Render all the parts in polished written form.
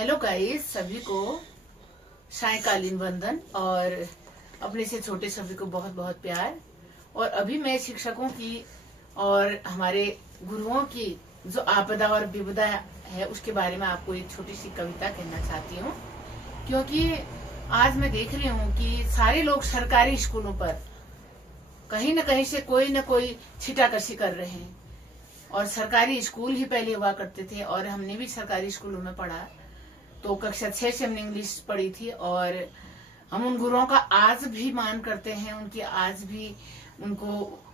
Hello guys, सभी को सायकालीन वंदन और अपने से छोटे सभी को बहुत बहुत प्यार। और अभी मैं शिक्षकों की और हमारे गुरुओं की जो आपदा और विपदा है उसके बारे में आपको एक छोटी सी कविता कहना चाहती हूँ, क्योंकि आज मैं देख रही हूँ कि सारे लोग सरकारी स्कूलों पर कहीं न कहीं से कोई न कोई छिटाकशी कर रहे हैं। और सरकारी स्कूल ही पहले हुआ करते थे और हमने भी सरकारी स्कूलों में पढ़ा, तो कक्षा 6 से हमने इंग्लिश पढ़ी थी और हम उन गुरुओं का आज भी मान करते हैं, उनकी आज भी उनको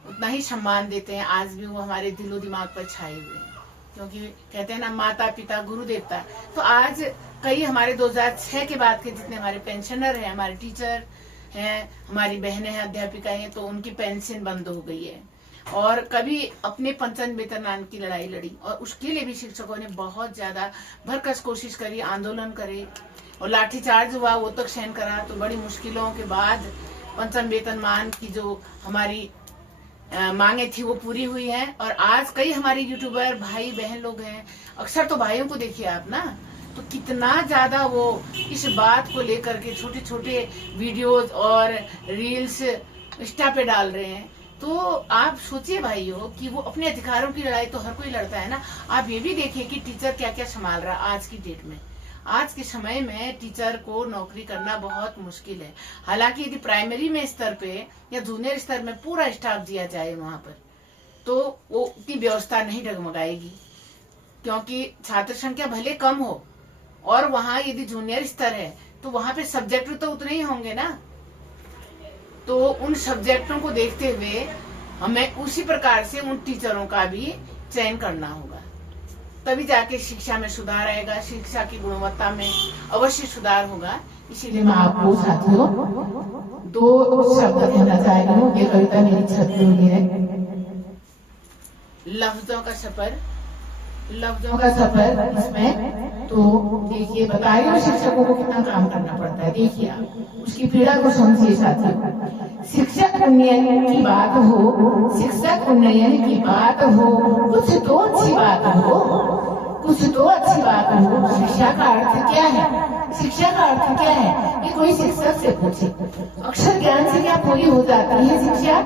उतना ही सम्मान देते हैं। आज भी वो हमारे दिलो दिमाग पर छाए हुए हैं, क्योंकि कहते हैं ना, माता पिता गुरु देवता। तो आज कई हमारे 2006 के बाद के जितने हमारे पेंशनर हैं, हमारे टीचर हैं, हमारी बहनें हैं, अध्यापिकाएं हैं, तो उनकी पेंशन बंद हो गई है। और कभी अपने पंचम वेतनमान की लड़ाई लड़ी और उसके लिए भी शिक्षकों ने बहुत ज्यादा भरकस कोशिश करी, आंदोलन करे और लाठीचार्ज हुआ, वो तक सहन करा। तो बड़ी मुश्किलों के बाद पंचम वेतनमान की जो हमारी मांगे थी वो पूरी हुई है। और आज कई हमारे यूट्यूबर भाई बहन लोग हैं, अक्सर तो भाइयों को देखिए आप ना, तो कितना ज्यादा वो इस बात को लेकर के छोटे छोटे वीडियोज और रील्स इंस्टा पे डाल रहे हैं। तो आप सोचिए भाइयों कि वो अपने अधिकारों की लड़ाई तो हर कोई लड़ता है ना। आप ये भी देखिए कि टीचर क्या क्या संभाल रहा है आज की डेट में। आज के समय में टीचर को नौकरी करना बहुत मुश्किल है। हालांकि यदि प्राइमरी में स्तर पे या जूनियर स्तर में पूरा स्टाफ दिया जाए वहां पर, तो वो उतनी व्यवस्था नहीं डगमगाएगी, क्योंकि छात्र संख्या भले कम हो और वहां यदि जूनियर स्तर है तो वहां पे सब्जेक्ट तो उतने ही होंगे ना। तो उन सब्जेक्टों को देखते हुए हमें उसी प्रकार से उन टीचरों का भी चयन करना होगा, तभी जाके शिक्षा में सुधार आएगा, शिक्षा की गुणवत्ता में अवश्य सुधार होगा। इसीलिए मैं आपको साथियों 2 शब्द कहना चाह रही हूँ। ये कविता मेरी छपी हुई है, लफ्जों का सफर। लफ्जों का सफर, इसमें तो देखिए बता रही हूँ शिक्षकों को कितना काम करना पड़ता है। देखिए आप उसकी पीड़ा को समझिए साथियों। शिक्षक उन्नयन की बात हो, शिक्षक उन्नयन की बात हो, कुछ तो अच्छी बात हो, कुछ तो अच्छी बात हो। शिक्षा का अर्थ क्या है? शिक्षा का अर्थ क्या है? ये कोई शिक्षक से पूछे। अक्षर ज्ञान से क्या पूरी हो जाती है शिक्षा?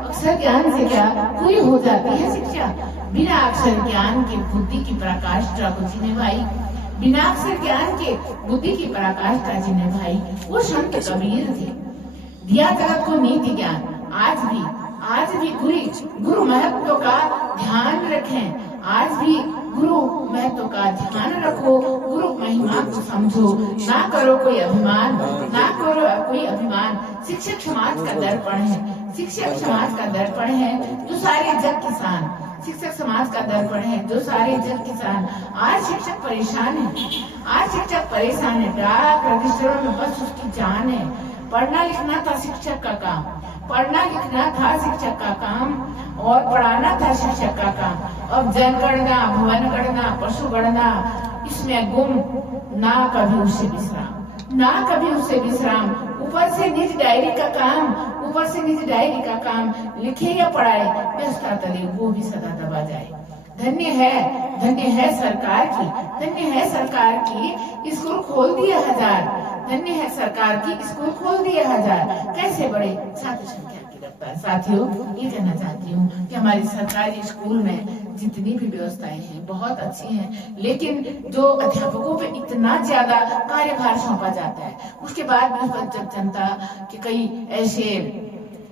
अक्षर ज्ञान से क्या पूरी हो जाती है शिक्षा? बिना अक्षर ज्ञान के बुद्धि की पराकाष्ठा को जीने भाई, बिना अक्षर ज्ञान के बुद्धि की पराकाष्ठा जीने भाई। वो संत कबीर थे, दिया जगत को नीति ज्ञान। आज भी गुरु महत्व का ध्यान रखें। आज भी गुरु महत्व का ध्यान रखो, गुरु महिमा को समझो, ना करो कोई अभिमान, ना करो कोई अभिमान। शिक्षक समाज का दर्पण है, शिक्षक समाज का दर्पण है जो सारे जग किसान। शिक्षक समाज का दर्पण है जो सारे जग किसान। आज शिक्षक परेशान है, आज शिक्षक परेशान है, डाक रजिस्टरों में बस उसकी जान है। पढ़ना लिखना था शिक्षक का काम, पढ़ना लिखना था शिक्षक का काम और पढ़ाना था शिक्षक का काम। अब जनगणना, भवन गणना, पशु गणना, इसमें गुम ना कभी उसे विश्राम, ना कभी उसे विश्राम। ऊपर से निज डायरी का काम, ऊपर से निज डायरी का काम, लिखे या पढ़ाए व्यवस्था तले वो भी सदा दबा जाए। धन्य है सरकार की, धन्य है सरकार की स्कूल खोल दिया 1000, धन्य है सरकार की स्कूल खोल दिया 1000। कैसे बड़े छात्र संख्या की रफ्तार। साथियों, ये कहना चाहती हूँ कि हमारी सरकारी स्कूल में जितनी भी व्यवस्थाएं हैं बहुत अच्छी हैं, लेकिन जो अध्यापकों पे इतना ज्यादा कार्यभार सौंपा जाता है, उसके बाद भी जब जनता के कई ऐसे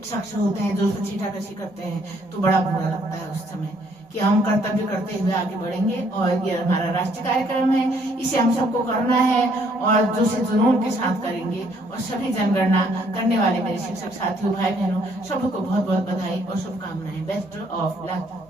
शख्स होते हैं जो छीटाकशी करते हैं, तो बड़ा बुरा लगता है उस समय कि हम कर्तव्य करते हुए आगे बढ़ेंगे और ये हमारा राष्ट्रीय कार्यक्रम है, इसे हम सबको करना है और जो से जुनून के साथ करेंगे। और सभी जनगणना करने वाले मेरे शिक्षक साथियों, भाई बहनों, सबको बहुत बहुत बधाई और शुभकामनाएं। Best of luck.